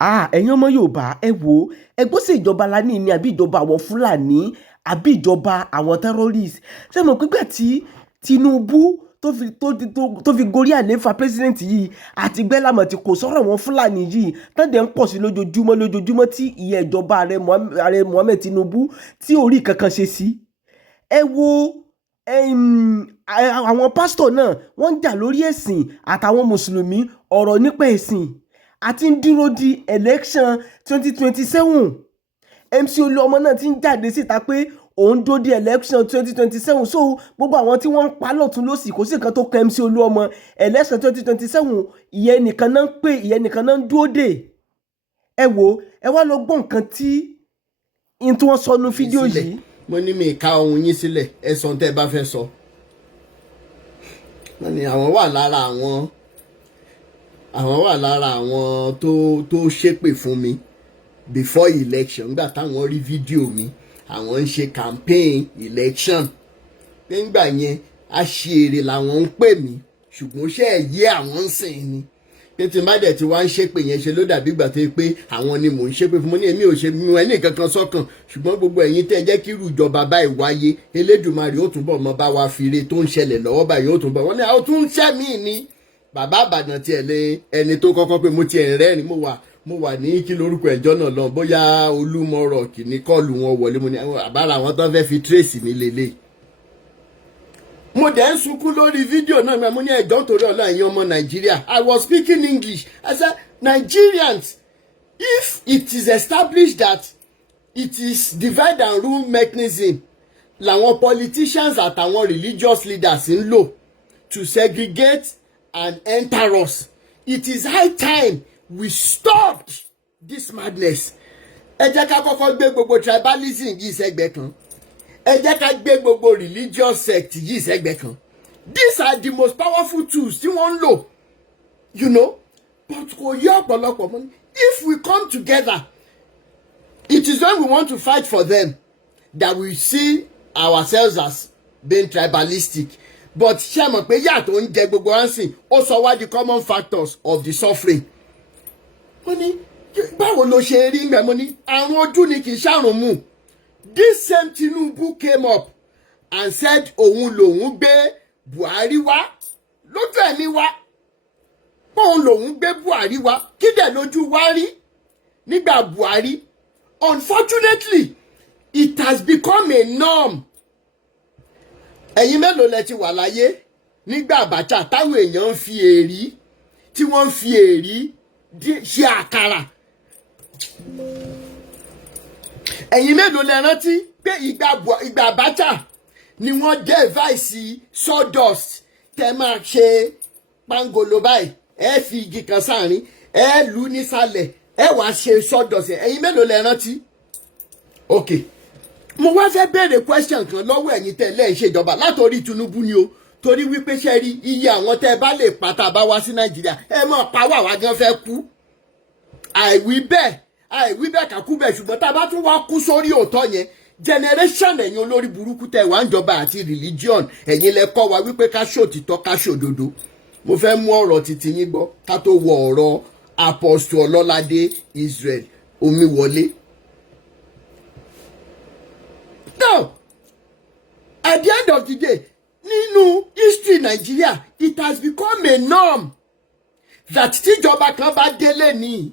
ẹ̀yin ọmọ Yorùbá ẹ wò ẹ gbọ́ sí ìjọba lání ni àbí ìjọba àwọn Fúlàní àbí ìjọba àwọn terrorist ṣé mo pípẹ́ tí Tinubu tó fi gorí àlééfà president yìí àti gbẹ́lámọ̀ tí kò sọ̀rọ̀ wọn Fúlàní yìí tọ́dẹ̀ ń pọ̀ sí lójoojúmọ́ tí ìyẹn ìjọba ààrẹ Mohammed Tinubu tí orí kankan ṣe sí. Ẹ wo àwọn pásítọ̀ náà wọ́n ń jà lórí ẹ̀sìn àtàwọn mùsùlùmí ọ̀rọ̀ nípa ẹ̀sìn àti ń dúró di election 2027 MC Oluomo náà ti ń jáde síta pé òun dó di election 2027 so gbogbo àwọn tí wọ́n ń pa lọ́tún lọ́sì kò sí nǹkan tó kan MC Oluomo election 2027 ìyẹn nìkan náà ń pè ìyẹn nìkan náà ń dúró dè. Ẹ wò ẹ wá lọ gbọ́ nǹkan tí wọ́n sọ nínú fídíò yìí. Mo ní mi ká ohun yín sílẹ̀ ẹ sọ tẹ́ ẹ bá fẹ́ sọ. Wọ́n ní àwọn wà lára àwọn tó ṣépè fún mi before election nígbà táwọn rí fídíò mi àwọn ń ṣe campaign election nígbà yẹn àṣìírí làwọn ń pè mí ṣùgbọ́n ṣe ẹ̀ yé àwọn ń sìn ni pé tí má dẹ̀ tí wá ń ṣépè yẹn ṣe ló dàbí ìgbà tó yẹ pé àwọn ni mò ń ṣépè fún mo ní èmi ò ṣe mi ẹni kankan sọ́kàn ṣùgbọ́n gbogbo ẹ̀yin tẹ́ jẹ́ kí irú ìjọba báyìí wáyé Elédùmarè ó túnbọ̀ mọ́ bá wa fire tó ń ṣẹlẹ̀ lọ́wọ́ báyìí ó túnbọ̀ wọ́n ní àwọn tún ń ṣẹ́ mí ni bàbá àbàdàn tiẹ̀ lé ẹni tó kọ́kọ́ pé mo tiẹ̀ rẹ́rìn mo wà ní kí lórúkọ ẹjọ́ náà lọ bóyá Olúmọ̀rọ̀ kì ní kọ́ọ̀lù wọn wọlé mo ní àbára àwọn tó fẹ́ fi tírèsì mi lélẹ̀. Mo dẹ̀ ń sunkún lórí fídíò náà mo ní ẹ̀jọ́ torí ọ̀la ẹ̀yin ọmọ Nàìjíríà. I was speaking English. I said Nigerians, if it is established that it is divide and rule mechanism làwọn politicians àtàwọn religious leaders ń lò to segregate and enter us, it is high time we stopped this madness. Ẹ jẹ́ ká kọ́kọ́ gbé gbogbo tribalism yìí sẹ́gbẹ̀ẹ́ kan. Ẹ jẹ́ ká gbé gbogbo religious sect yìí sẹ́gbẹ̀ẹ́ kan. These are the most powerful tools tí wọ́n ń lò. You know, but kò yẹ ọ̀pọ̀lọpọ̀ mọ́. If we come together, it is when we want to fight for them that we see ourselves as being tribalistic. But ṣé mọ̀ pé yàtọ̀ ń jẹ gbogbo ansìn ó sọ wá the common factors of the suffering. Mo ní báwo ló ṣe rí mẹ́ mo ní àrùn ojú ni kì í ṣàrùn mú. This same Tinubu came up and said òun lòun gbé Buhari wá lójú ẹ̀mí wa òun lòun gbé Buhari wá kí dẹ̀ lójú wá rí nígbà Buhari. Unfortunately, it has become a norm. Ẹ̀yin mélòó lẹ ti wà láyé nígbà Abacha táwọn èèyàn ń fi èrí tí wọ́n ń fi èrí ṣe àkàrà. Ẹ̀yin mélòó lẹ rántí pé ìgbà Abacha ni wọ́n device sawdust tẹ́ máa ṣe pangolo báyìí ẹ fi igi kan sáàrin ẹ lù nísàlẹ̀ ẹ wá ṣe sawdust ẹ̀yin mélòó lẹ rántí. Okay, mo wá fẹ́ béèrè question kan lọ́wọ́ ẹ̀yin tẹ́lẹ̀ ń ṣèjọba látòrí Tinubu ni o torí wípé ṣe rí iye àwọn tẹ́ bá lè pátá bá wá sí Nàìjíríà ẹ mọ̀ pa wà gan fẹ́ kú. Àìwí bẹ́ẹ̀ kàkú bẹ́ẹ̀ ṣùgbọ́n tá a bá tún wá kú sórí òótọ́ yẹn generation ẹ̀yin olórí burúkú tẹ́ wá ń jọba àti religion ẹ̀yin lẹ kọ́ wa wípé ká ṣòtítọ́ ká ṣòdodo. Mo fẹ́ mú ọ̀rọ̀ títí yín gbọ́ ká tó wọ ọ̀rọ̀ Apostle Ọlọ́ládé Israel Omiwọlé. Now, at the end of the day, nínú history Nigeria, it has become a norm that tíjọba kan bá délé ní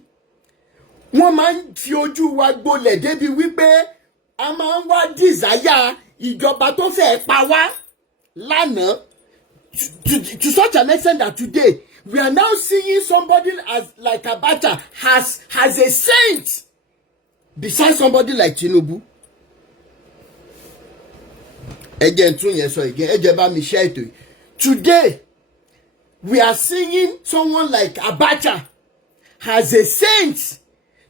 wọ́n máa ń fi ojú wa gbolẹ̀ débi wípé a máa ń wá desire ìjọba tó fẹ́ pa wá lánàá to such an extent that today we are now seeing somebody as like Abacha has a saint beside somebody like Tinubu. Ẹ jẹ́ tún yẹn sọ again, ẹ jẹ́ bá mi share ètò yìí. Today we are seeing someone like Abacha as a saint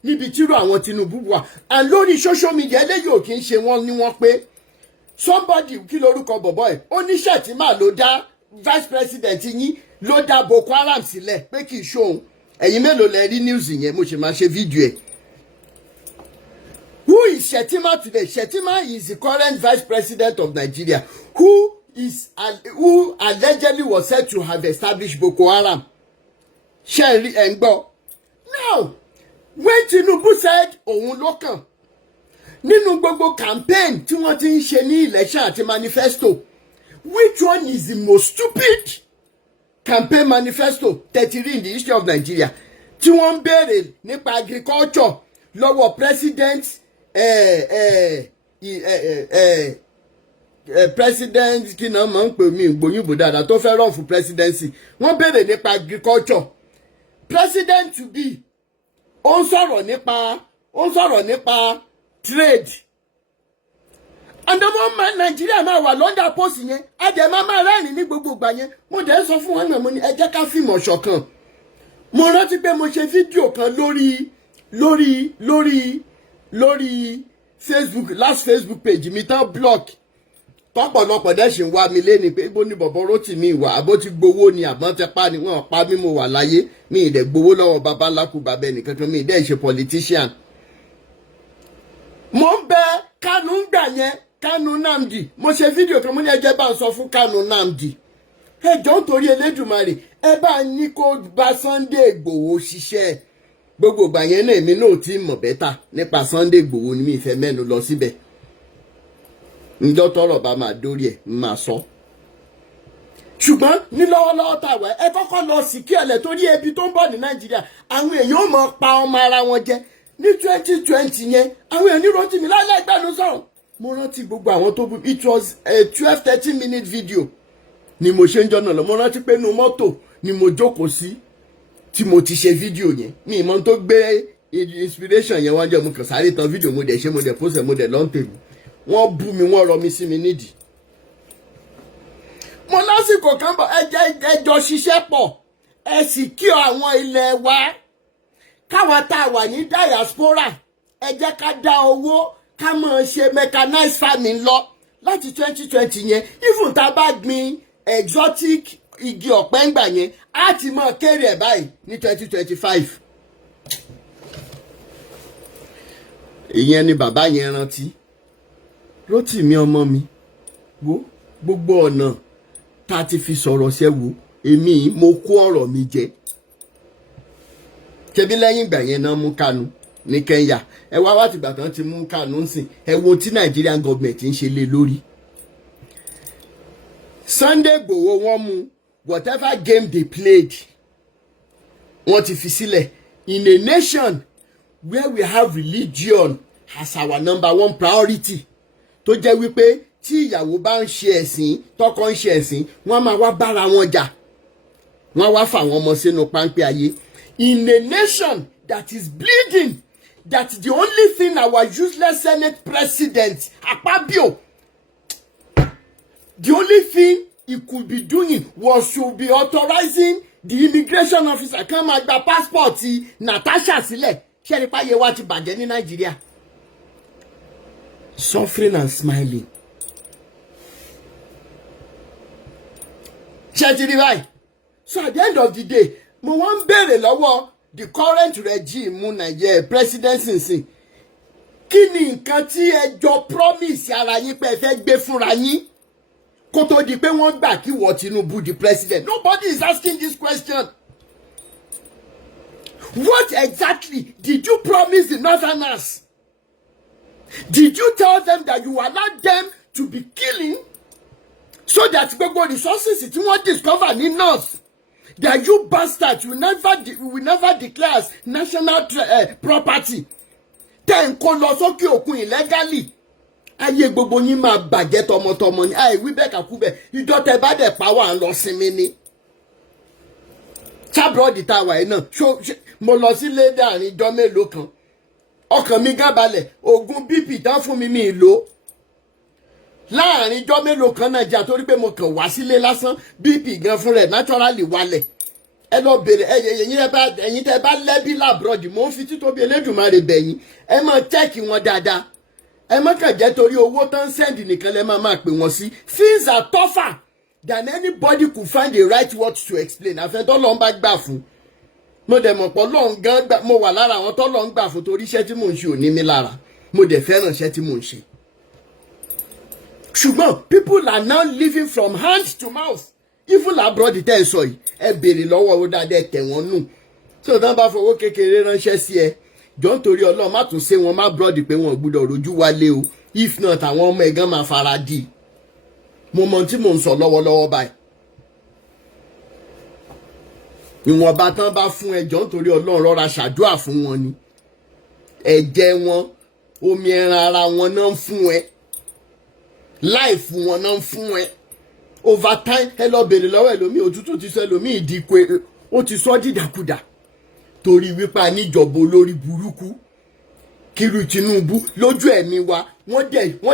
níbi tí irú àwọn Tinubu wà, and lórí social media eléyìí ò kì í ṣe wọ́n ní wọ́n pé somebody kí lórúkọ bọ̀bọ̀ ẹ̀ oníṣẹ́ tí máa ló dá vice president yín ló dá Boko Haram sílẹ̀ pé kì í ṣóhun. Ẹ̀yin mélòó lẹ rí news yẹn mo ṣe máa ṣe fídíò ẹ̀. Who is Shettima today? Shettima is the current vice president of Nigeria who allegedly was said to have established Boko Haram. Sherry and Bo. Now, when Tinubu said òun ló kàn nínú gbogbo campaign tí wọ́n ti ń ṣe ní election àti manifesto, which one is the most stupid campaign manifesto tẹ̀tìrí in the history of Nigeria tí wọ́n ń béèrè nípa agriculture lọ́wọ́ president president kí náà máa ń pè mí gbòyìnbó dáadáa tó fẹ́ run fún presidency, wọ́n béèrè nípa agriculture. President to be ó ń sọ̀rọ̀ nípa trade, and ọmọ Nàìjíríà máa wà London post yẹn adẹ máa rẹ́rìn ní gbogbo ìgbà yẹn. Mo dẹ̀ sọ fún wọn náà, mo ní ẹ jẹ́ ká fìmọ̀ ṣọ̀kan. Mo rántí pé mo ṣe fídíò kan lórí Facebook, last Facebook page mi tán block tọ́pọ̀lọpọ̀ dẹ̀ ṣì ń wá mi lé ní pé ibo ni bọ̀bọ̀ Rótìmí wà, àbó ti gbowó ni àbọ̀n tẹ pa ni wọ́n pa mí, mo wà láyé, mi ì dẹ̀ gbowó lọ́wọ́ babaláku bàbá ẹnìkankan, mi ì dẹ̀ ṣe politician. Mo ń bẹ Kanu ń gbà yẹn, Kanu Nnamdi, mo ṣe fídíò kan mo ní ẹjẹ́ bá ń sọ fún Kanu Nnamdi, ẹ jọ̀ọ́ nítorí Elédùmarè ẹ bá ní kó bá Sunday Igboho ṣiṣẹ́. Gbogbo ìgbà yẹn náà èmi náà ti mọ̀ bẹ́tà nípa Sunday Igboho ni mi fẹ́ mẹ́nu lọ síbẹ̀. Ǹjọ́ tọ́rọ̀ bá máa dórí ẹ̀ máa sọ. Ṣùgbọ́n ní lọ́wọ́lọ́wọ́ tá a wà ẹ kọ́kọ́ lọ sí kí ẹlẹ̀ torí ebi tó ń bọ̀ ní Nàìjíríà, àwọn èèyàn ò mọ̀ pa ọmọ ara wọn jẹ. Ní 2020 yẹn àwọn èèyàn ní Rótìmí láìláì gbẹ́nu sọ̀rọ̀. Mo rántí gbogbo àwọn tó bu, it was a 12-13 minute video ni mo ṣe ń jọ́nà lọ. Mo rántí pé inú mọ́tò ni mo jókòó sí tí mo ti ṣe fídíò yẹn. Mi ìmọ̀ tó gbé inspiration yẹn wájú, mo kàn sáré tan fídíò, mo dẹ̀ ṣe, mo dẹ̀ post, mo dẹ̀ lọ́n tèmi. Wọ́n bú mi, wọ́n rọ mi sí mi nídìí. Mo lásìkò kan bọ̀ ẹjọ́ ṣiṣẹ́ pọ̀, ẹ sì kí àwọn ilẹ̀ wa káwa tá a wà ní diaspora, ẹ jẹ́ ká dá owó ká máa ṣe mechanized farming lọ láti 2020 yẹn. Even tá a bá gbin exotic igi ọ̀pẹ ńgbà yẹn á ti máa kéré ẹ̀ báyìí ní 2025. Ìyẹn ni bàbá yẹn rántí. Rótìmí ọmọ mi, wo gbogbo ọ̀nà tá a ti fi sọ̀rọ̀ ṣẹ́wó, èmi mo kó ọ̀rọ̀ mi jẹ. Ṣebí lẹ́yìn ìgbà yẹn náà mú Kanu ní Kenya, ẹ wá tìgbà tán ti mú Kanu ń sìn, ẹ wo tí Nigerian government ń ṣe lé lórí. Sunday Igboho wọ́n mú, whatever game they played wọ́n ti fi sílẹ̀. In a nation where we have religion as our #1 priority, tó jẹ́ wípé tí ìyàwó bá ń ṣe ẹ̀sìn, tọkọ ń ṣe ẹ̀sìn, wọ́n máa wá bára wọn jà, wọ́n wá fà wọ́n ọmọ sínú páńpẹ́ ayé. In a nation that is bleeding, that the only thing our useless Senate President Akpabio, the only thing he could be doing was to be authorizing the immigration officer kan máa gba passport Natasha sílẹ̀. Ṣé nípa yẹ wá ti bàjẹ́ ní Nàìjíríà? Suffering and smiling. Ṣé ti rí báyìí? So at the end of the day, mo wá ń béèrè lọ́wọ́ the current regime mu Nigeria presidency nsìn. Kí ni nǹkan tí ẹ jọ promise ara yín pé ẹ fẹ́ gbé fúnra yín kó tó di pé wọ́n gbà kí wọ́n Tinubu di president? Nobody is asking this question. What exactly did you promise the Northerners? Did you tell them that you allowed them to be killing so that gbogbo resources tí wọ́n discover ní North, that you bastards will never declare as national property? Then kó lọ sókè òkun illegally. Ayé gbogbo yín máa bàjẹ́ tọmọtọmọ ni. Wí bẹ́ẹ̀ kàkúbẹ̀, ìjọ tẹ bá dẹ̀ pa wà ń lọ sinmi ni. Sábrọ́ọ̀dì tá a wà yìí náà, mo lọ sílé dáàrin ìjọ mélòó kan. Ọkàn mi gán balẹ̀, oògùn BP tán fún mi mi lò. Láàrin ìjọ mélòó kan náà jà torí pé mo kàn wá sílé lásán, BP gan fún rẹ̀ naturally wálẹ̀. Ẹ lọ bèrè, ẹ̀yin tẹ́ bá lẹ́bí lábrọ́ọ̀dì, mo ń fi títóbi Elédùmarè bẹ̀yìn. Ẹ máa chẹ́ẹ̀kì wọn dáadáa. Ẹ má kàn jẹ́ torí owó tán send nìkan lẹ́ máa pè wọ́n sí. Things are tougher than anybody could find the right words to explain. Àfẹ́tọ́ lọ́n bá gbà fún. Mo dẹ̀ mọ̀ pọ̀ lọ́n gan gbà, mo wà lára àwọn tọ́ lọ́n gbà fún torí iṣẹ́ tí mò ń ṣe ò ní mi lára. Mo dẹ̀ fẹ́ràn iṣẹ́ tí mò ń ṣe. Ṣùgbọ́n people are now living from hand to mouth. Even abroad tẹ́ ẹ sọ yìí, ẹ béèrè lọ́wọ́ ó dáadáa tẹ̀ wọ́n nù. So tán bá fowó kékeré ránṣẹ́ sí ẹ, jọ nítorí Ọlọ́run má tún ṣe wọn má brọ́dì pé wọn gbúdọ̀ rojú wálé o, if not àwọn ọmọ ẹ̀gán máa fara dì. Mo mọ tí mò ń sọ lọ́wọ́lọ́wọ́ báyìí. Ìwọ̀nba tán bá fún ẹ jọ nítorí Ọlọ́run rọra ṣàdúrà fún wọn ni. Ẹ̀jẹ̀ wọn, omi ẹran ara wọn náà ń fún ẹ, life wọn náà ń fún ẹ. Over time ẹ lọ bèrè lọ́wọ́ ẹlòmíì, òtútù ti sọ ẹlòmíì ìdíkwe, ó ti sọ dídàkudà torí wípé a níjọba olórí burúkú kírú Tinubu lójú ẹ̀mí wa wọ́n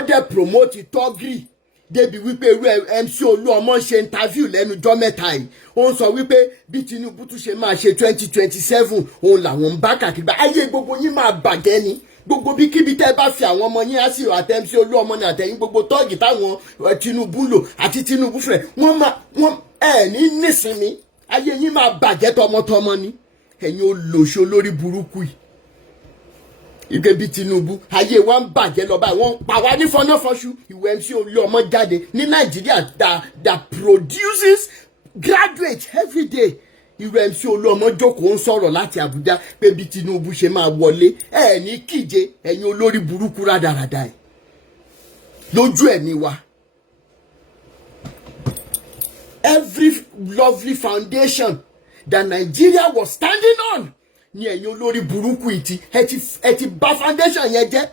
dẹ̀ promote tọ́gìrì débi wípé irú MC Oluomo ṣe interview lẹ́nu jọ́ mẹ́ta yìí, ó ń sọ wípé bí Tinubu tún ṣe máa ṣe 2027 òun làwọn ń bá kàkiri bá ayé gbogbo yín máa bàjẹ́ ni. Gbogbo bí kíbi tẹ́ bá fi àwọn ọmọ yín á sì àti MC Oluomo ní àtẹ̀yìn gbogbo tọ́ọ̀gì táwọn Tinubu lò àti Tinubu fẹ́ wọ́n ní nísinmi, ayé yín máa bàjẹ́ tọmọtọmọ ni. Ẹ̀yin olóṣó lórí burúkú yìí ike bí Tinubu ayé wa ń bàjẹ́ lọ báyìí, wọ́n pa wá ní fọ́nàfọ́ṣù. Ìwé MC Oluomo jáde ní Nàìjíríà that produces graduates every day. Ìwé MC Oluomo jókòó ń sọ̀rọ̀ láti Àbújá pé bí Tinubu ṣe máa wọlé ní kíje. Ẹ̀yin olórí burúkú rádaràda ẹ̀ lójú ẹ̀mí wa. Every lovely foundation that Nigeria was standing on ni ẹ̀yin olórí burúkú ìtì ẹ ti bà foundation yẹn jẹ́.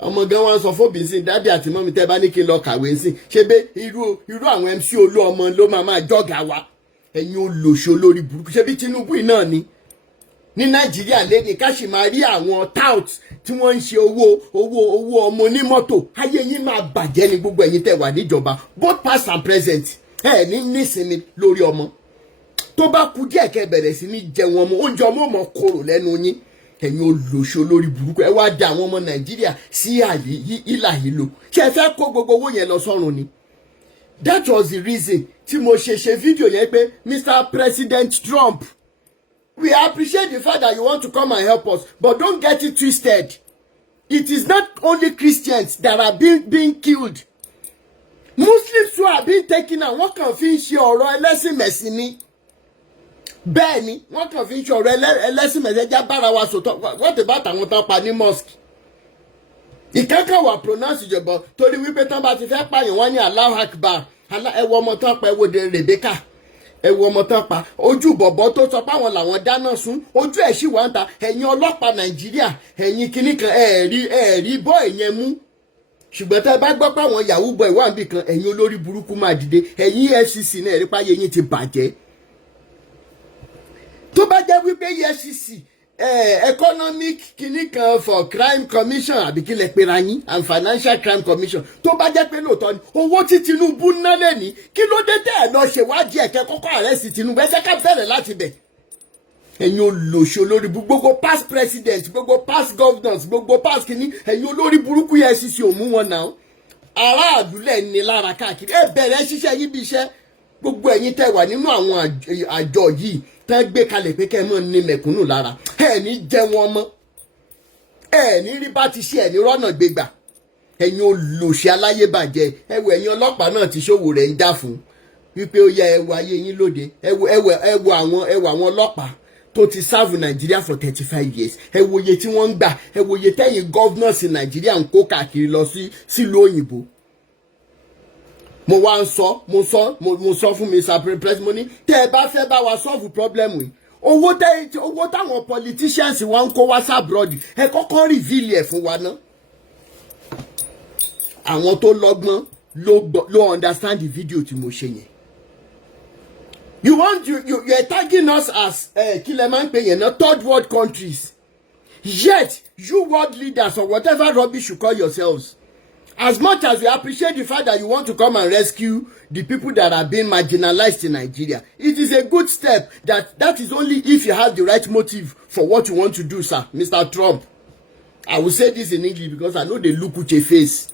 Ọmọ gan wa sọ fóbi sí dádì àti mọ́mí tẹ́ bá ní kí n lọ kàwé sí ṣé bẹ́ irú àwọn MC Oluomo ló máa jọ́gà wa. Ẹ̀yin olóṣó lórí burúkú ṣé bí Tinubu náà ni ní Nàìjíríà lẹ́ni ká sì máa rí àwọn tout tí wọ́n ń ṣe owó ọmọ onímọ́tò. Ayé yín máa bàjẹ́ ní gbogbo ẹ̀yin tẹ́ wà níjọba both past and present. Ní nísinmi lórí ọmọ tó bá kú díẹ̀ kẹ́ bẹ̀rẹ̀ sí ní jẹun ọmọ oúnjẹ ọmọ ọmọ korò lẹ́nu yín. Ẹ̀yin olóṣó lórí burúkú ẹ wá da àwọn ọmọ Nàìjíríà sí ìlà ìlò. Ṣé ẹ fẹ́ kó gbogbo owó yẹn lọ sọ́run ni? That was the reason tí mo ṣe fídíò yẹn pé Mr. President Trump, we appreciate the fact that you want to come and help us, but don't get it twisted. It is not only Christians that are being killed. Muslims who are being taken out, wọ́n kàn fi ń ṣe ọ̀rọ̀ ẹlẹ́sìn mẹ̀sìn ni. Bẹ́ẹ̀ ni wọ́n kàn fi ń ṣe ọ̀rọ̀ ẹlẹ́sìn mẹ̀sìn ẹja bára wa sòtọ́. What about àwọn tán pa ní mosque? Ìkankan wà pronounce ìjọba torí wípé tán bá ti fẹ́ pààyàn wọ́n ní Allahu Akbar. Ẹwọ ọmọ tán pa ẹwọ de Rebecca. Ẹwọ ọmọ tán pa ojú bọ̀bọ̀ tó sọ pé àwọn làwọn dáná sun ojú ẹ̀ sì wá ń ta. Ẹ̀yin ọlọ́pàá Nàìjíríà ẹ̀yin kìíní kan ẹ̀rí bọ́ ẹ̀yẹn mú. Ṣùgbọ́n tẹ́ bá gbọ́ pé àwọn yahoo boy wà níbì kan ẹ̀yin olórí burúkú máa dìde. Ẹ̀yin EFCC náà ẹ̀rí páyé yín ti bàjẹ́. Tó bá jẹ́ wípé EFCC economic kìíní kan for crime commission àbí kí lẹ pera yín and financial crime commission tó bá jẹ́ pé lóòótọ́ ni owó tí Tinubu ná lẹ́ni kí ló dé tẹ́ ẹ̀ lọ ṣèwádìí ẹ̀kẹ́ kọ́kọ́ àrẹ́sì Tinubu ẹ jẹ́ ká bẹ̀rẹ̀ láti bẹ̀. Ẹ̀yin olóṣó olórí gbogbo past president gbogbo past governors gbogbo past kìíní ẹ̀yin olórí burúkú EFCC ò mú wọn náà aráàlú lẹ̀ ní lára káàkiri ẹ bẹ̀rẹ̀ ṣiṣẹ́ yín bí iṣẹ́. Gbogbo ẹ̀yin tẹ́ wà nínú àwọn àjọ yìí tán gbé kalẹ̀ pé kẹ́ ẹ mọ̀ ní mẹ̀kúnnù lára ní jẹ́ wọn mọ́ ní rí bá ti ṣe ní rọ́nà gbégbà. Ẹ̀yin olóṣì aláyébàjẹ́ ẹ̀yin ọlọ́pàá náà ti ṣòwò rẹ̀ ń já fún wípé ó yẹ ẹwà ayé yín lóde ẹwà àwọn ọlọ́pàá tó ti serve Nigeria for 35 years ẹwòye tí wọ́n ń gbà ẹwòye tẹ́yìn governors Nigeria ń kó káàkiri lọ sílùú òyìnbó. Mo wá ń sọ mo sọ fún Mr. President mo ní tẹ́ ẹ bá fẹ́ bá wa solve problem yìí owó táwọn politicians wa ń kó wá sábrọ́dì ẹ kọ́kọ́ reveal ẹ̀ fún wa náà. Àwọn tó lọ́gbọ́n ló understand the video tí mo ṣe yẹn. You are tagging us as kí lẹ máa ń pè yẹn náà third world countries, yet you world leaders or whatever rubbish you call yourselves, as much as we appreciate the fact that you want to come and rescue the people that are being marginalized in Nigeria, it is a good step. That is only if you have the right motive for what you want to do, sir, Mr. Trump. I will say this in English because I know they look at your face.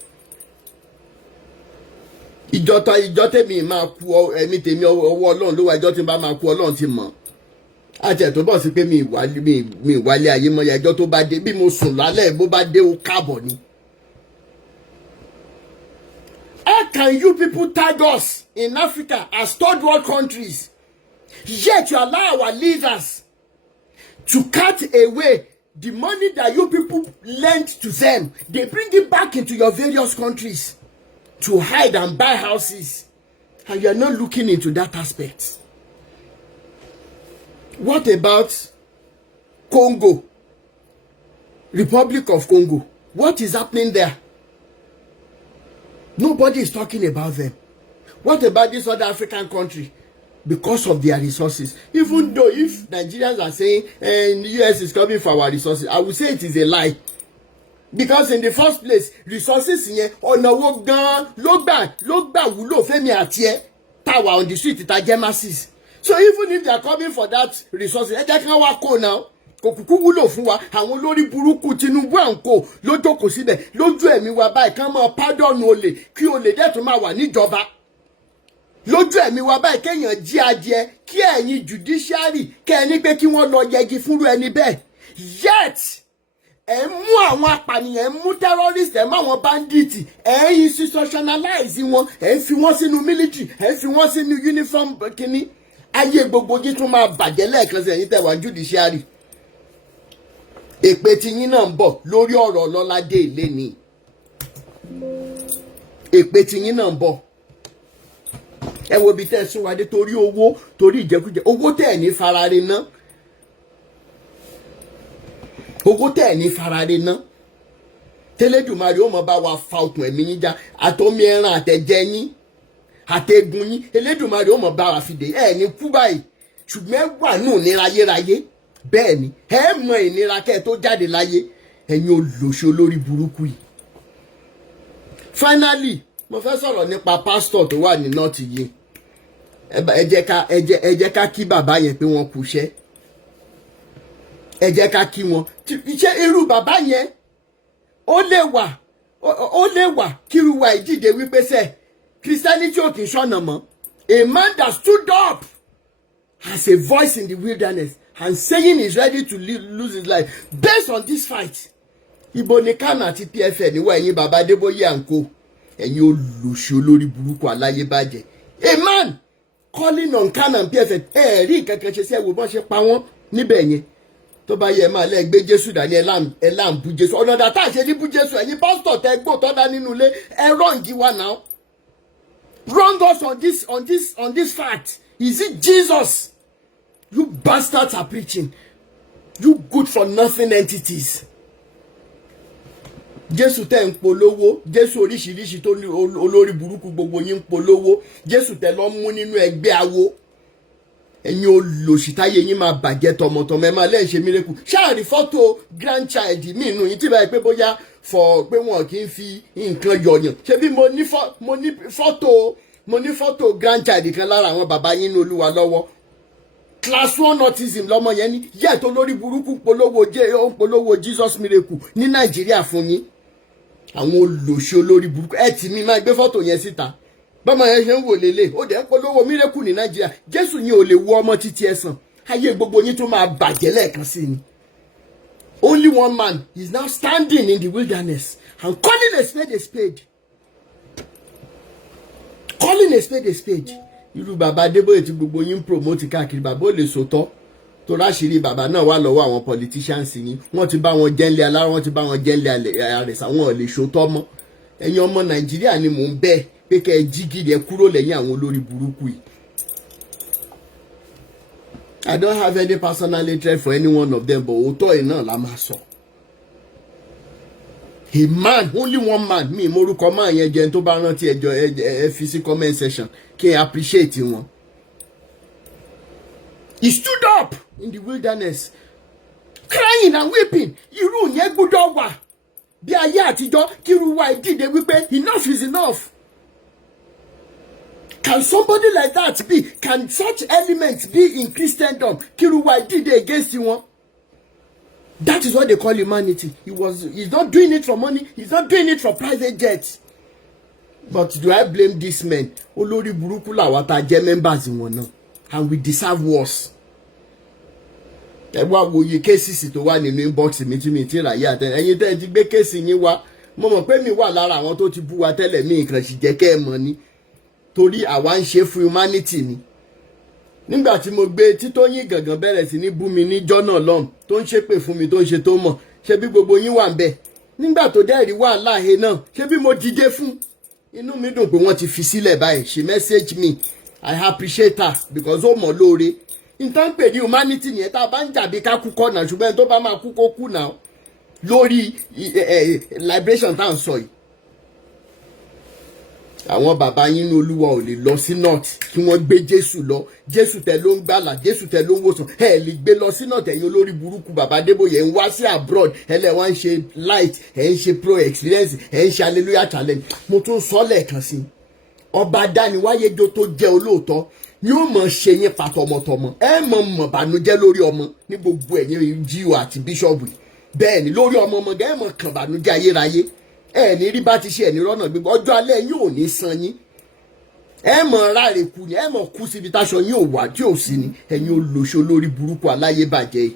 Ìjọ tèmi máa kú ẹ̀mí tèmi ọwọ́ Ọlọ́run ló wà ìjọ tí n bá máa kú Ọlọ́run ti mọ̀. Àti ẹ̀ tó bọ̀ sí pé mi ìwálé ayé mọ́ ẹjọ́ tó bá dé bí mo sùn lálẹ́ bó bá dé ó káàbọ̀ ni. How can you people tag us in Africa as third world countries, yet you allow our leaders to cut away the money that you people lend to them, they bring it back into your various countries to hide and buy houses. And you are not looking into that aspect. What about Congo? Republic of Congo. What is happening there? Nobody is talking about them. What about this other African country? Because of their resources. Even though if Nigerians are saying and the US is coming for our resources, I would say it is a lie. Because in the first place, resources yẹn ọ̀nà wo gan ló gbà wúlò fẹ́mi àti ẹ táwa on the street ta jẹ́ masses. So even if they are coming for that resources, ẹ jẹ́ kí wọ́n wá kó now. Kò kúkú wúlò fún wa. Àwọn olórí burúkú Tinubu à ń kó ló jókòó síbẹ̀ lójú ẹ̀mí wa báyìí kán máa pardon olè kí olè dẹ̀ tún máa wà níjọba. Lójú ẹ̀mí wa báyìí kéèyàn jí adìẹ kí ẹ̀yin judiciary kẹ́ ẹ ní pé kí wọ́n lọ yẹgi fúnrú ẹni bẹ́ẹ̀. Yet ẹ mú àwọn apànìyàn ẹ mú terrorist ẹ mú àwọn bandits ẹ institutionalize wọn ẹ fi wọn sínú military ẹ fi wọn sínú uniform kínní ayé gbogbo yín tún máa bàjẹ́ lẹ́ẹ̀kan sí ẹ̀yin tẹ́ wà judiciary. Èpè tí yín náà ń bọ̀ lórí ọ̀rọ̀ Ọlọ́ládé ilé ni. Èpè tí yín náà ń bọ̀. Ẹ wo bí tẹ́ sún wa dé torí owó torí ìjẹkújẹ owó tẹ́ ẹ̀ ní farare ná. Owó tẹ́ ẹ̀ ní farare ná. Tẹ́lẹ̀dùmarè ó mọ̀ bá wa fa okùn ẹ̀mí yín já àtomi ẹran àtẹ̀jẹ yín àtẹ̀gùn yín Elédùmarè ó mọ̀ bá wa fìdè ẹ̀ ní kú báyìí ṣùgbọ́n ẹ wà nù ní ráyéráyé. Bẹ́ẹ̀ ni ẹ mọ ìnira kẹ́ ẹ tó jáde láyé ẹ̀yin olòṣì olórí burúkú yìí. Finally mo fẹ́ sọ̀rọ̀ nípa pásítọ̀ tó wà ní north yìí. Ẹ jẹ́ ká kí bàbá yẹn pé wọ́n kú iṣẹ́. Ẹ jẹ́ ká kí wọn. Iṣẹ́ irú bàbá yẹn ó lè wà kí irú wa ìdíje wípé sẹ́ Christianity ò kì í ṣọ̀nà mọ́. A man that stood up has a voice in the wilderness and saying he's ready to lose his life based on this fight. Ibo ni Kanu àti PFN níwọ̀ ẹ̀yin bàbá Adébóyè àǹkó ẹ̀yin olùṣí olórí burúkú aláyébàjẹ́. A man calling on Kanu and PFN rí kankan ṣe sí ẹ̀wò bọ́n ṣe pa wọ́n níbẹ̀ yẹn. Tó bá yẹ máa lẹ́ gbé Jésù dání ẹ̀ là ń bú Jésù. Ọ̀nà dàtà ṣe ní bú Jésù ẹ̀yin pásítọ̀ tẹ́ gbó tọ́da nínú ilé ẹ rọ́ǹgì wa now. Wrong us on this fact. Is it Jesus? You bastards are preaching. You good for nothing entities. Jésù tẹ́ ń polówó. Jésù oríṣiríṣi tó ní olórí burúkú gbogbo yín ń polówó. Jésù tẹ́ lọ mú nínú ẹgbẹ́ awo. Ẹ̀yin olòṣì táyé yín máa bàjẹ́ tọmọtọmọ ẹ máa lẹ́yìn ṣe mírèkù. Ṣáàrí fọ́tò grandchild mi inú yín tí báyìí pé bóyá pé wọn kì í fi nǹkan yọ̀yàn. Ṣebí mo ní fọ́tò grandchild kan lára àwọn bàbá yín ní Olúwa lọ́wọ́. Class 1 autism lọmọ yẹn ní yẹ tó lórí burúkú polówó Jesus miracle ní Nàìjíríà fún yín. Àwọn olòṣì olórí burúkú ẹ tì mí máa gbé fọ́tò yẹn síta. Bọ́mọ yẹn ṣe ń wò lélẹ̀ ó dẹ̀ polówó miracle ní Nàìjíríà. Jésù yín ò lè wo ọmọ títí ẹ sàn. Ayé gbogbo yín tó máa bàjẹ́ lẹ́ẹ̀kan sí ni. Only one man is now standing in the wilderness and calling a spade a spade. Calling a spade a spade. Irú bàbá Adébóyè tí gbogbo yín promote káàkiri bàbá ò lè sòtọ́ tó ráṣìírí bàbá náà wà lọ́wọ́ àwọn politicians yín wọ́n ti bá wọn jẹ́ńlẹ̀ alára wọ́n ti bá wọn jẹ́ńlẹ̀ àrẹ̀sà wọn ò lè sòtọ́ mọ́. Ẹ̀yin ọmọ Nàìjíríà ni mò ń bẹ̀ pé kẹ́ ẹ jí gidi ẹ kúrò lẹ́yìn àwọn olórí burúkú yìí. I don't have any personal hatred for any one of them but òótọ́ ẹ̀ náà la máa sọ. A man, only one man, mi morúkọ máa yẹn jẹun tó bá rántí ẹjọ ẹ fi sí comment section kí ẹ appreciate wọn. He stood up in the wilderness crying and weeping. Irú yẹn gbọ́dọ̀ wà bí ayé àtijọ́ kí irú wa ìdíje wípé enough is enough. Can somebody like that be? Can such elements be in Christendom? Kí irú wa ìdíje against wọn? That is what they call humanity. He's not doing it for money. He's not doing it for private jets. But do I blame this man? Olórí burúkú làwa tá jẹ́ members wọn náà. And we deserve worse. Ẹ wá wòye cases tó wà nínú inbox mi tí mi ti ráyè àtẹ. Ẹ̀yin tẹ́ ti gbé case yín wá. Mo mọ̀ pé mi wà lára àwọn tó ti bú wa tẹ́lẹ̀ mi nǹkan sì jẹ́ kẹ́ ẹ mọ̀ ni. Torí àwa ń ṣe fún humanity ni. nígbà tí mo gbé Títóyìn Gàngán bẹ̀rẹ̀ sí ní bú mi níjọ́ náà lọ́hùn tó ń ṣépè fún mi tó ń ṣe tó mọ̀ ṣé bí gbogbo yín wà ń bẹ̀ nígbà tó dẹ́rìí wàhálà he náà ṣé bí mo dìde fún inú mi dùn pé wọ́n ti fi sílẹ̀ báyìí she message me I appreciate her because ó mọ̀ lóore nǹkan pè ní humanity nìyẹn tá a bá ń jàbí ká kú kọ́nà ṣùgbọ́n tó bá máa kú kó kú náà lórí liberation tá à ń sọ yìí. Àwọn bàbá yín ní Olúwa ò lè lọ sí north kí wọ́n gbé Jésù lọ Jésù tẹ ló ń gbàlà Jésù tẹ ló ń wòsàn ẹ lè gbé lọ sí north ẹ̀yin olórí burúkú bàbá Adébóyè ń wá sí abroad ẹlẹ́wọ̀n ń ṣe light ẹ̀ ń ṣe pro experience ẹ̀ ń ṣe hallelujah challenge. Mo tún sọ lẹ́ẹ̀kan sí ọba dániwáyéjọ tó jẹ́ olóòótọ́ yóò mọ̀ ṣe yín pa tọmọtọmọ ẹ mọ̀ bànújẹ́ lórí ọmọ ní gbogbo ẹ̀yin jíò àti bíṣọ̀bù bẹ́ẹ̀ ni lórí ọmọ ẹ mọ̀ kàn bànújẹ́ ayérayé ẹ ní rí bá ti ṣe ẹni rọ́nà gbígbọ́ ọjọ́ alẹ́ yín ò ní san yín ẹ mọ̀ ráre kù ni ẹ mọ̀ kú síbi táṣọ yín ò wá tí ò sí ni ẹ̀yin olóṣó lórí burúkú aláyébàjẹ́ yìí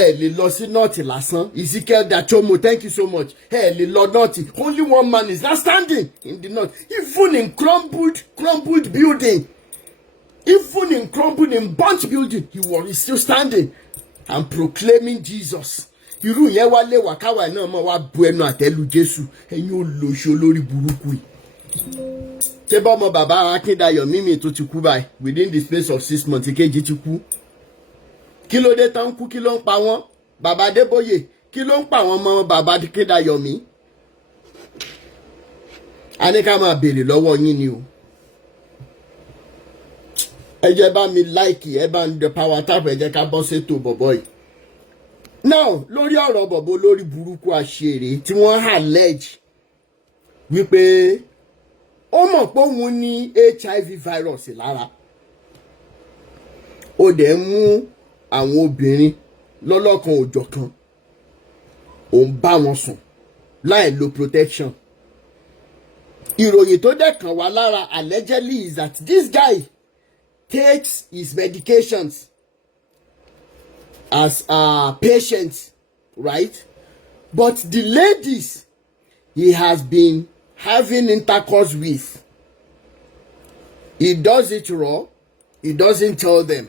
ẹ lè lọ sí nọ́ọ̀tì lásán Ezekiel Dachomo thank you so much ẹ lè lọ nọ́ọ̀tì only one man is not standing in the north even in crumbled building even in crumbled in burnt building he was still standing and proclaiming Jesus. Irú yẹn wá lé wà káwa náà mọ̀ wá bu ẹnu àtẹ́lu Jésù ẹ̀yin olóṣó lórí burúkú yìí. Ṣé bá ọmọ bàbá Akíndayọ̀ mímì tó ti kú báyìí within the space of 6 months ìkejì ti kú. Kí ló dé tán kú kí ló ń pa wọ́n? Bàbá Adébóyè kí ló ń pa àwọn ọmọ bàbá Akíndayọ̀ mí? A ní ká máa béèrè lọ́wọ́ yín ni o. Ẹ jẹ́ bá mi láìkì ẹ bá ń dẹ power tap ẹ jẹ́ ká bọ́ sétò bọ̀bọ̀ yìí. Now lórí ọ̀rọ̀ bọ̀bọ̀ lórí burúkú àṣírí tí wọ́n allege wípé ó mọ̀ pé òun ní HIV virus lára ó dẹ̀ ń mú àwọn obìnrin lọ́lọ́kan òjọ̀kan ó ń bá wọn sùn láì lo protection. Ìròyìn tó dẹ̀ kàn wá lára allegedly is that this guy takes his medications as patients, right? But the ladies he has been having intercourse with, he does it raw, he doesn't tell them.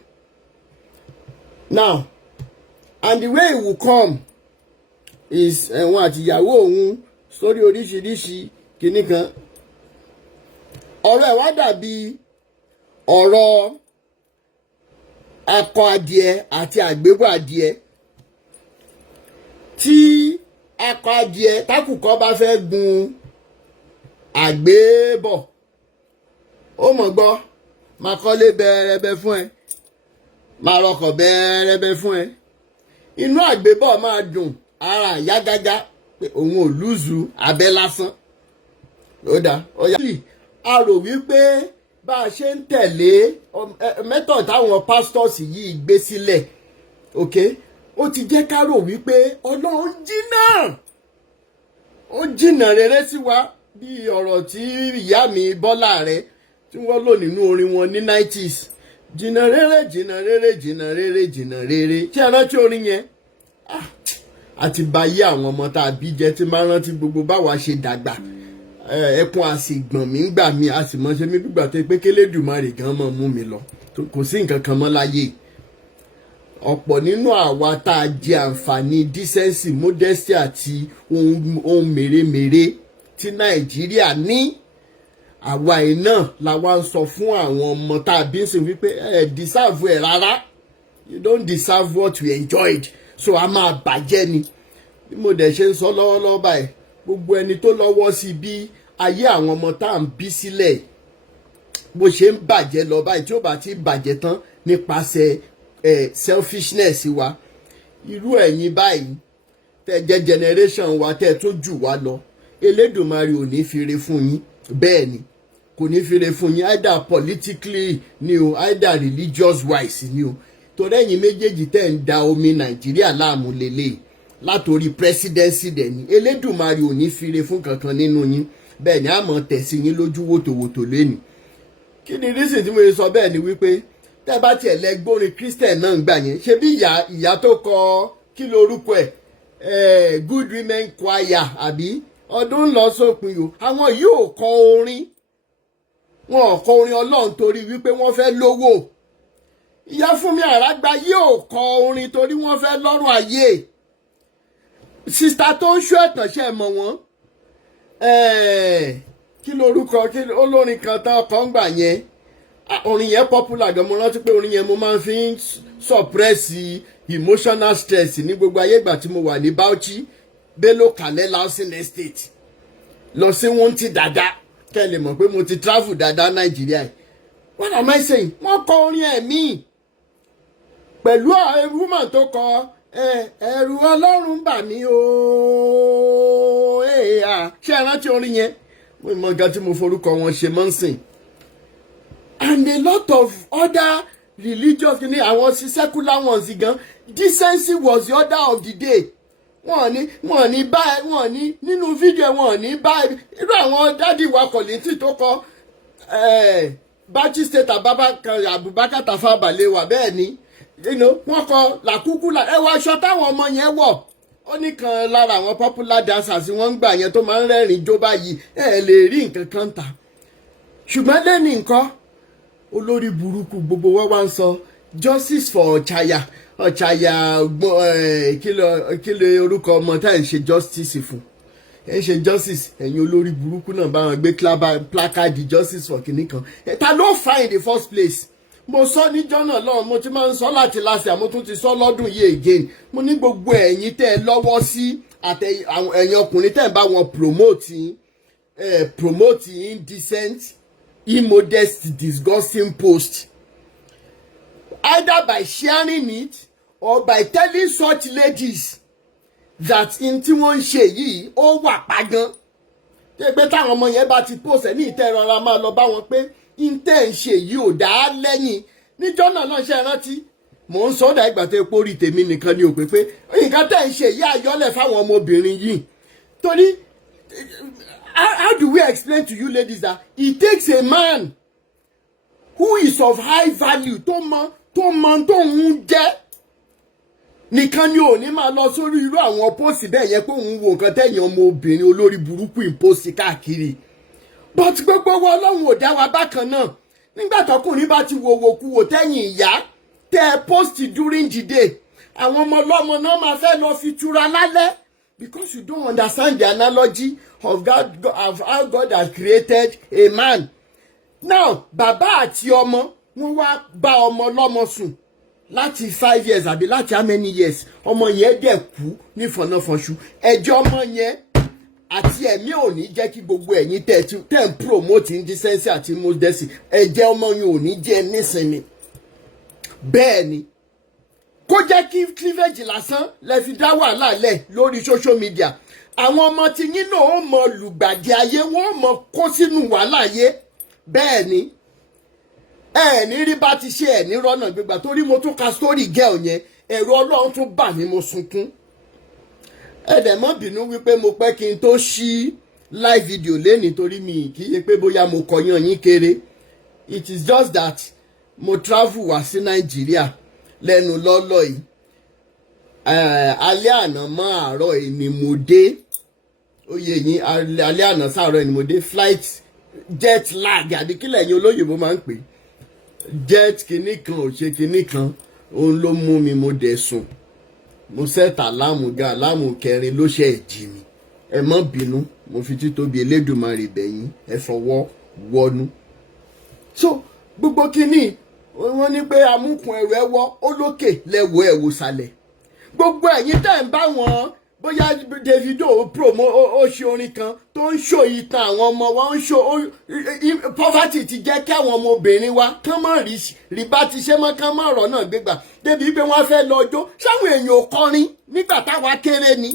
Now, and the way it will come is ẹ̀wọ̀n àti ìyàwó òun sórí oríṣiríṣi kìíní kan. Ọ̀rọ̀ ẹ̀ wá dàbí ọ̀rọ̀ akọ adìẹ àti àgbébọ̀ adìẹ. Tí akọ adìẹ tákùkọ bá fẹ́ gun àgbébọ̀ ó mọ̀ gbọ́ máa kọ́lé bẹ́ẹ̀rẹ́bẹ́ fún ẹ máa rọkọ̀ bẹ́ẹ̀rẹ́bẹ́ fún ẹ inú àgbébọ̀ máa dùn ara ìyá gágá pé òun ò lùzù abẹ́ lásán ó dá ó yá. A rò wípé bá a ṣe ń tẹ̀lé method táwọn pastors yìí gbé sílẹ̀ ok ó ti jẹ́ ká rò wípé Ọlọ́run jìnnà ó jìnnà rere sí wa bí ọ̀rọ̀ tí ìyá mi Bọ́lá Ààrẹ tí wọ́n lò nínú orin wọn ní 90s jìnnà rere jìnnà rere jìnnà rere jìnnà rere ṣé ẹ rántí orin yẹn àti báyé àwọn ọmọ tá a bí jẹ tí máa rántí gbogbo báwa ṣe dàgbà ẹkún àsìgbọ̀n mi ń gbà mí a sì mọ ṣe mí gbígbà tó pé kélédùmarè gan mọ̀ mú mi lọ kò sí nǹkan kan mọ́ láyé ọ̀pọ̀ nínú àwa tá a jẹ àǹfààní decency modesty àti ohun mèremère tí Nàìjíríà ní àwa yìí náà la wá ń sọ fún àwọn ọmọ tá a bí ń sìn wípé deserve ẹ̀ rárá you don't deserve what we enjoyed so a máa bàjẹ́ ni bí mo dẹ̀ ṣe ń sọ lọ́wọ́lọ́wọ́ báyìí gbogbo ẹni tó lọ́wọ́ sí bí ayé àwọn ọmọ tá à ń bí sílẹ̀ bó ṣe ń bàjẹ́ lọ báyìí tí ó bá ti bàjẹ́ tán nípasẹ̀ selfishness wa irú ẹ̀yin báyìí tẹ́ jẹ́ generation wa tẹ́ tó jù wá lọ Elédùmarè ò ní fire fún yín bẹ́ẹ̀ ni kò ní fire fún yín either politically ni o either religious wise ni o torí ẹ̀yin méjèèjì tẹ́ ń da omi Nàìjíríà láàmú lélẹ́yìí látòrí presidency dẹ̀ ni Elédùmarè ò ní fire fún kankan nínú yín bẹ́ẹ̀ ni a mọ̀ tẹ̀sí yín lójú wòtòwòtò lẹ́nu kí ni reason tí mo sọ bẹ́ẹ̀ ni wípé tẹ́ bá tiẹ̀ lẹ́gbórin Christian náà gbà yẹn ṣe bí ìyá tó kọ kí lorúkọ ẹ̀ good women choir àbí ọdún lọ sópin o àwọn yóò kọ orin wọn ò kọ orin Ọlọ́run torí wípé wọ́n fẹ́ lówó ìyá Fúnmi Àràgbá yóò kọ orin torí wọ́n fẹ́ lọ́rùn ayé. Sista tó ń ṣó ẹ̀tàn ṣe mọ̀ wọ́n. Kí lorúkọ olórin kan tán ọkọ̀ ń gbà yẹn. Orin yẹn popular gan, mo rántí pé orin yẹn mo máa ń fi suppress emotional stress ní gbogbo ayé ìgbà tí mo wà ní Bauchi Bello Kalẹ̀ housing estate lọ sí wọn ti dada kẹ́ lè mọ̀ pé mo ti travel dada Nàìjíríà. What am I saying? Wọ́n kọ orin ẹ̀mí pẹ̀lú woman tó kọ ẹ̀rù Ọlọ́run bà mí o. Ṣé ẹ rántí orin yẹn? Mo mọ nǹkan tí mo forúkọ wọn ṣe mọ́ ń sìn. And a lot of other religious kini àwọn secular ones gan, decency was the order of the day. Wọ́n ní báyìí, wọ́n ní nínú fídíò wọ́n ní báyìí. Irú àwọn dádì wa Kọ̀lìntì tó kọ Bauchi State Abubakar Tafawa Balewa bẹ́ẹ̀ ni wọ́n kọ làkúkú ẹ wọ aṣọ táwọn ọmọ yẹn wọ̀. Ó ní kan lára àwọn popular dancers wọ́n ń gbà yẹn tó máa ń rẹ́rìn jó báyìí lè rí nǹkan kan tà. Ṣùgbọ́n lẹ́ni nǹkan olórí burúkú gbogbo wọn wá ń sọ justice for Ọ̀chàyà kí ló orúkọ ọmọ tá ẹ̀ ń ṣe justice fún ẹ̀ ń ṣe justice ẹ̀yin olórí burúkú náà bá wọn gbé placard justice for kìnnì kan ta ló fà in the first place. Mo sọ níjọ́ náà lọ́wọ́ mo ti máa ń sọ láti láti àmọ́ tún ti sọ lọ́dún yìí again. Mo ní gbogbo ẹ̀yin tẹ́ ẹ lọ́wọ́ sí ẹ̀yin ọkùnrin tẹ́ ẹ bá wọn promote indecent, immodest, disgusting post, either by sharing it or by telling such ladies that in tí wọ́n ń ṣe yìí ó wà pagán. Pé táwọn ọmọ yẹn bá ti post ẹ̀ ní ìtẹ́rọra máa lọ bá wọn pé intẹ́ ń ṣe yìí ò dá lẹ́yìn. Níjọ́ náà náà ṣe rántí mò ń sọ́dà ìgbà tó epo rí tèmi nìkan ni ò pé nǹkan tẹ́ ń ṣe yìí àyọ́lẹ̀ fáwọn ọmọbìnrin yìí. Torí how do we explain to you ladies that it takes a man who is of high value tó mọ ń jẹ́ nìkan ni ò ní máa lọ sórí irú àwọn pósì bẹ́ẹ̀ yẹn pé òun wo nǹkan tẹ̀yìn ọmọ obìnrin olórí burúkú ìpósì káàkiri. But gbogbo wa Ọlọ́run ò dá wa bákan náà. Nígbà tọkùnrin bá ti wo kú tẹ̀yìn ìyá tẹ́ ẹ post during the day àwọn ọmọ ọlọ́mọ náà máa fẹ́ lọ fi túra lálẹ́ because you don't understand the analogy of how God has created a man. Now bàbá àti ọmọ wọ́n wá bá ọmọ ọlọ́mọ sùn láti 5 years àbí láti how many years ọmọ yẹn dẹ̀ kú ní fọ̀nàfọ̀ṣù. Ẹjọ́ ọmọ yẹn àti ẹ̀mí ò ní jẹ́ kí gbogbo ẹ̀yin tẹ́ ń promote indecency àti modesty ẹ̀jẹ̀ ọmọ yẹn ò ní jẹ́ nísìnyí. Bẹ́ẹ̀ ni kó jẹ́ kí cleavage lásán lẹ fi dá wàhálà lẹ̀ lórí social media. Àwọn ọmọ tí yín náà ó mọ lùgbàdì ayé wọ́n mọ kó sínú wàhálà ayé. Bẹ́ẹ̀ ni ní rí bá ti ṣe ní rọ́nà gbígbà torí mo tún ka story girl yẹn ẹ̀rọ Ọlọ́run tún bà mí mo sunkún. Ẹ̀dẹ̀ mọ́ bínú wípé mo pẹ́ kí n tó ṣí live video lénìí torí mi kì í ṣe pé bóyá mo kọyán yín kéré. It is just that mo travel wá sí Nàìjíríà lẹ́nu lọ́lọ́ yìí. Alẹ́ àná mọ́ àárọ̀ yìí ni mo dé. Ó yé yín alẹ́ àná sáàárọ̀ yìí ni mo dé flight jet lag àbí kílẹ̀ yín olóyìnbó máa ń pè jet kinní kan ò ṣe kinní kan òun ló mú mi mo dẹ̀ sùn. Mo sẹ́ta láàmù kẹrin ló ṣe ẹ̀jì mi. Ẹ má bínú mo fi títóbi Elédùmarè bẹ̀yìn ẹ fọwọ́ wọnú. So gbogbo kínní wọ́n ní pé amúkùn ẹrù ẹwọ́ ó lókè lẹ́wọ̀ ẹ̀wò sàlẹ̀. Gbogbo ẹ̀yin tẹ́ ń bá wọn bóyá Davido promo ó ṣe orin kan tó ń ṣò ìtàn àwọn ọmọ wa ń ṣò poverty ti jẹ́ kí àwọn ọmọbìnrin wa kán mọ̀ rí bá ti ṣe mọ́ kán mọ̀ ọ̀rọ̀ náà gbégbà débi pé wọ́n fẹ́ lọ jó. Ṣáwọn èèyàn ò kọrin nígbà táwa kéré ni.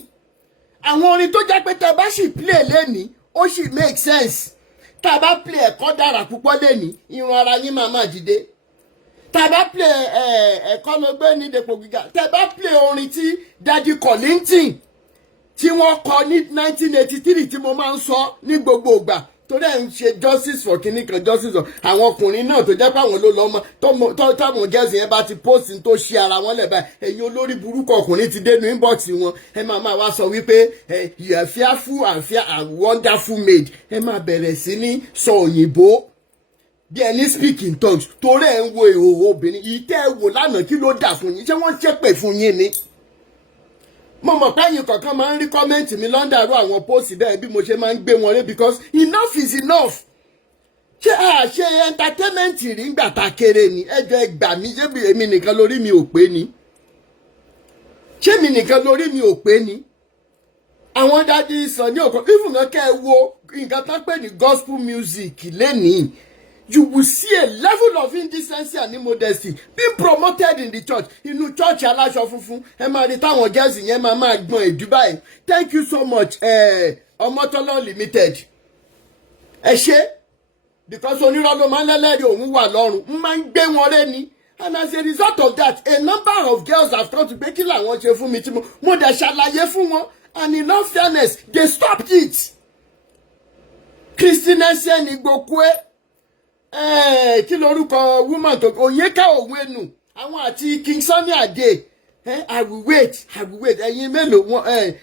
Àwọn orin tó jẹ́ pé tẹ́ bá sì play lẹ́ni ó sì make sense. Tá a bá play ẹ̀kọ́ dára púpọ̀ lẹ́ni irun ara yín máa dìde. Tá a bá play ẹ̀kọ́ ló gbé ní dèpò gíga. Tẹ́ bá play orin tí Daddy Kollington tí wọ́n kọ ní 1983 tí mo máa ń sọ ní gbogbo ìgbà torí ẹ̀ ń ṣe justice for kìíní kan justice for àwọn ọkùnrin náà tó jẹ́ pé àwọn ló lọ́mọ táwọn gẹ́sì yẹn bá ti post tó ṣe ara wọn lẹ̀ báyìí ẹ̀yin olórí burúkú ọkùnrin ti dénú inbox wọn ẹ máa wá sọ wípé you are fearful and wonderful made ẹ máa bẹ̀rẹ̀ sí ní sọ òyìnbó bí ẹni speak in tongues torí ẹ̀ ń wo ìhòòhò obìnrin yìí tẹ́ ẹ wò lánàá kí ló dà fún yín ṣé wọ́n ṣépè fún yín ni. mo mọ̀ pé ẹ̀yin kọ̀ọ̀kan máa ń rí kọ́mẹ́ǹtì mi lọ́ndàrú àwọn póòsì bẹ́ẹ̀ bí mo ṣe máa ń gbé wọn ré because enough is enough. ṣé ṣe entertainment rí ngbà tá a kéré ni ẹjọ́ ẹ gbà mí ṣé èmi nìkan lórí mi ò pé ni ṣé mi nìkan lórí mi ò pé ni. àwọn dájú sọ ní òkò ìfúnná kẹ́ ẹ wo nǹkan tó ń pè ní gospel music lẹ́nìí. You will see a level of indecency and immodesty being promoted in the church. Inú church aláṣọ funfun, ẹ máa rí táwọn girls yẹn máa gbọ́n èdú báyìí. Thank you so much, Ọmọtọ́lọ́ Limited. Ẹ ṣé, because onírọ́ ló máa ń lẹ́lẹ́rìí òun wà lọ́rùn, ń máa ń gbé wọn rẹ́ ni. And as a result of that, a number of girls have come to pé kí làwọn ṣe fún mi tí mo dẹ̀ ṣàlàyé fún wọn. And in all fairness, they stopped it. Christine Nigbokwe. Kí lorúkọ woman tó Onyeka Onwenu àwọn àti King Sunny Ade I will wait ẹ̀yin mélòó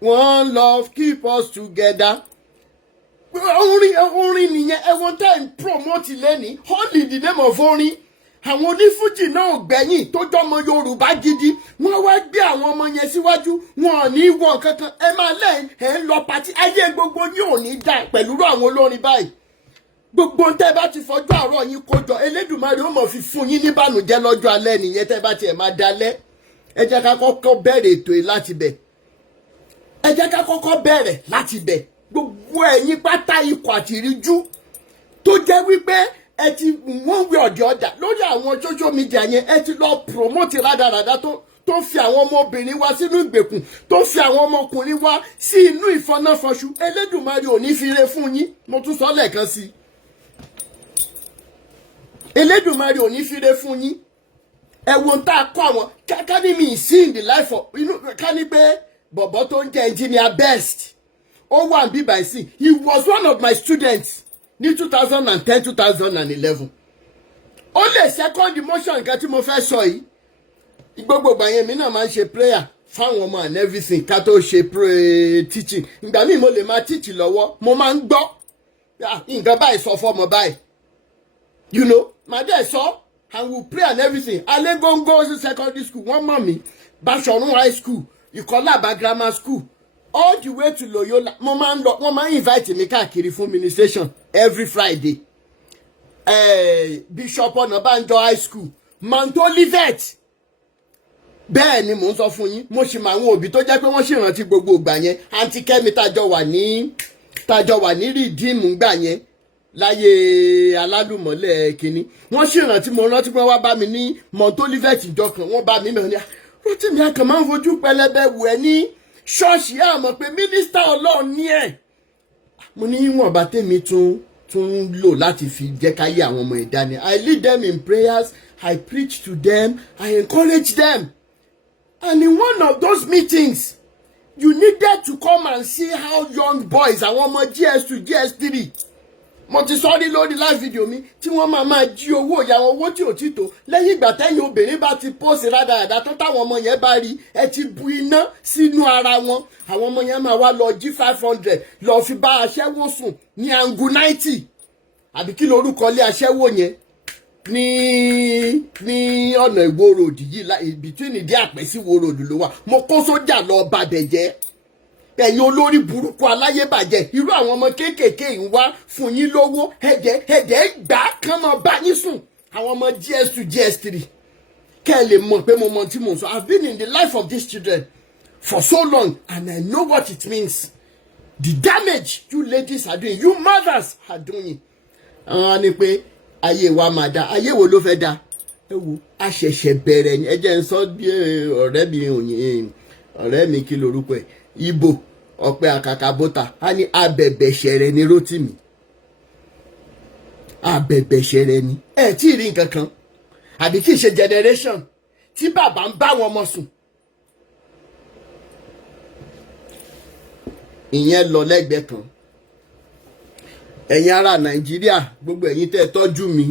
one love keep us together orin nìyẹn ẹ̀wọ̀n time promote lẹ́ni all in the name of orin àwọn onífújì náà gbẹ̀yìn tó jọmọ Yorùbá gidi wọ́n wá gbé àwọn ọmọ yẹn síwájú wọn ò ní wọ kankan ẹ máa lẹ́yìn ẹ̀ ń lọ pàtí ayé gbogbo yín ò ní dá pẹ̀lú àwọn olórin báyìí. Gbogbo tẹ́ bá ti fọjú àárọ̀ yín kójọ Elédùmarè ó mọ̀ fi fún yín níbànújẹ́ lọ́jọ́ alẹ́ nìyẹn tẹ́ bá tiẹ̀ máa dalẹ̀ ẹ jẹ́ ká kọ́kọ́ bẹ̀rẹ̀ ètò yìí láti bẹ̀ gbogbo ẹ̀yin pátá ikọ̀ àti ìríjú tó jẹ́ wípé ẹ ti wọ́n wí ọ̀dẹ̀ ọ̀dà lórí àwọn social media yẹn ẹ ti lọ promote rádaràdá tó fi àwọn ọmọbìnrin wá sínú ìgbèkùn tó fi àwọn ọmọkùnrin wá sí inú ìfọnáfọṣù Elédùmarè ò ní fi re fún yín mo tún sọ lẹ́ẹ̀kan sí i. Elédùmarè ò ní fire fún yín ẹ̀wọ̀n tá a kọ́ àwọn ká ní mi sí in the life of ká ní pé bọ̀bọ̀ tó ń jẹ́ engineer best ó wà bí by sí he was one of my students ní 2010-2011 ó lè second motion nǹkan tí mo fẹ́ sọ yìí gbogbo ìgbà yẹn mi náà máa ń ṣe prayer fáwọn ọmọ and everything ká tó ṣe teaching ìgbà míì mo lè máa teach lọ́wọ́ mo máa ń gbọ́ nǹkan báyìí sọ fọ́mọ báyìí you know my dad saw and we pray and everything Alegongo secondary school one mommy Bashorun high school Ikolaba grammar school all the way to Loyola mo máa invite mi káàkiri fún ministration every Friday Bishop Onabanjo high school Mount Olivet bẹ́ẹ̀ ni mò ń sọ fún yín mo sì máa àwọn òbí tó jẹ́ pé wọ́n sì rántí gbogbo ìgbà yẹn Aunty Kẹ́mi tájọ wà ní Redeem gbà yẹn láyé alálùmọ́lẹ̀ kínní wọ́n sì rántí mo rántí pé wọ́n bá mi ní Mount Olivet ìjọ kan wọ́n bá mi mẹ́rin ní Rotimi akàn máa ń fojú pẹlẹbẹ wù ẹ́ ní ṣọ́ọ̀ṣì àmọ́ pé mínísítà Ọlọ́run ní ẹ̀ mo ní ìwọ̀n bá tèmi tún lò láti fi jẹ́ káyé àwọn ọmọ ẹ̀dá ni I lead them in prayers I preach to them I encourage them and in one of those meetings you needed to come and see how young boys àwọn ọmọ GS2 GS3 mo ti sọ rí lórí live video mi tí wọ́n máa jí owó ìyàwó owó tí ò tí tó lẹ́yìn ìgbà tẹ́yìn obìnrin bá ti pósì rádaràdà tó táwọn ọmọ yẹn bá rí ẹ ti bu iná sínú ara wọn àwọn ọmọ yẹn máa wá lọ jí 500 lọ fi bá aṣẹ́wó sùn ní angu 90 àbí kí lorúkọ lé aṣẹ́wó yẹn ní ọ̀nà Ìwó road yìí between ìdí àpẹ́ sí Ìwó road ló wà mo kó sójà lọ bàbẹ̀ jẹ́ ẹ̀yin olórí burúkú aláyébàjẹ́ irú àwọn ọmọ kéékèèké ń wá fún yín lówó ẹ̀jẹ̀ gbà kán mọ́ bá yín sùn àwọn ọmọ GS2 GS3 kẹ́ ẹ lè mọ̀ pé mo mọ tí mo sọ I've been in the life of these children for so long and I know what it means the damage you ladies are doing you mothers are doing. àwọn ni pé ayé wa máa dá ayé wo ló fẹ́ dá ẹ wo a ṣẹ̀ṣẹ̀ bẹ̀rẹ̀ ni ẹ jẹ́ ń sọ bí ọ̀rẹ́ mi kí lorúkọ ẹ̀ Ibo ọ̀pẹ àkàkà bọ́tà á ní abẹ̀bẹ̀ṣẹ̀rẹ̀ ni Rótìmí abẹ̀bẹ̀ṣẹ̀rẹ̀ ni ẹ tí ì rí nǹkan kan àbí kì í ṣe generation tí bàbá ń bá wọn ọmọ sùn ìyẹn lọ lẹ́gbẹ̀ẹ́ kan ẹ̀yin ará Nàìjíríà gbogbo ẹ̀yin tẹ́ tọ́jú mi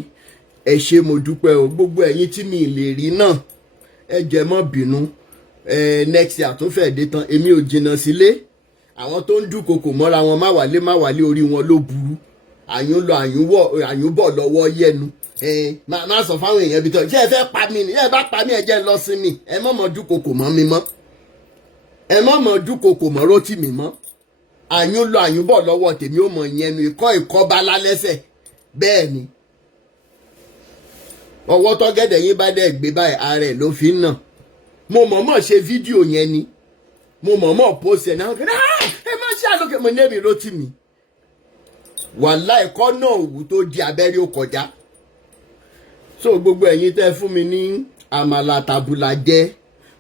ẹ ṣé mo dúpẹ́ o gbogbo ẹ̀yin tí mi lè rí náà ẹ jẹ́ mọ́ bínú next year tó fẹ́ dé tán èmi ò jìnnà sílé àwọn tó ń dúnkokò mọ́ra wọn má wálé orí wọn ló burú àyùn lọ àyùn bọ̀ lọ́wọ́ yẹnu má sọ fáwọn èèyàn ibi tó ṣé ẹ fẹ́ pa mí ni ẹ bá pa mí ẹ jẹ́ lọ sí mi ẹ mọ̀ mọ́ dúnkokò mọ́ mi mọ́ ẹ mọ̀ mọ́ dúnkokò mọ́ rótì mi mọ́ àyùn lọ àyùn bọ̀ lọ́wọ́ tèmi ó mọ̀ yẹnu ìkọ́ bá lálẹ́sẹ̀ bẹ́ẹ̀ ni ọwọ́ tọ́gẹ́dẹ̀ yín bá dẹ̀ gbé báyìí Aare ló fi ń nà mo mọ̀ọ́mọ̀ ṣe fídíò yẹn ni mo mọ̀ọ́mọ̀ post ẹ̀ náà ẹ má ṣe àlòkè mo nẹ́bi rótì mi wàhálà ẹ̀kọ́ náà òwú tó di abẹ́rẹ́ ó kọjá so gbogbo ẹ̀yin tẹ́ fún mi ní àmàlà tàbùlà jẹ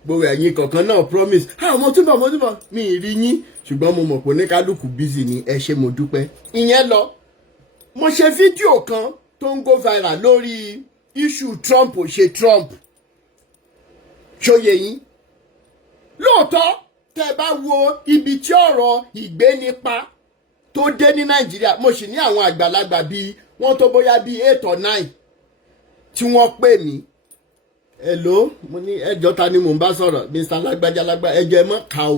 gbogbo ẹ̀yin kọ̀ọ̀kan náà promise mo túbọ̀ mi ì rí yín ṣùgbọ́n mo mọ̀ pé oníkálukú busy ni ẹ ṣé mo dúpẹ́ ìyẹn lọ mo ṣe fídíò kan tó ń go viral lórí issue Trump ò ṣe Trump ṣóye yín lóòótọ́ tẹ́ bá wo ibi tí ọ̀rọ̀ ìgbénipa tó dé ní Nàìjíríà mo sì ní àwọn àgbàlagbà bíi wọ́n tó bóyá bíi 8 or 9 tí wọ́n pè mí hello mo ní ẹjọ́ ta ni mò ń bá sọ̀rọ̀ Mr. lágbájá ẹjọ́ ẹ mọ́ ká o.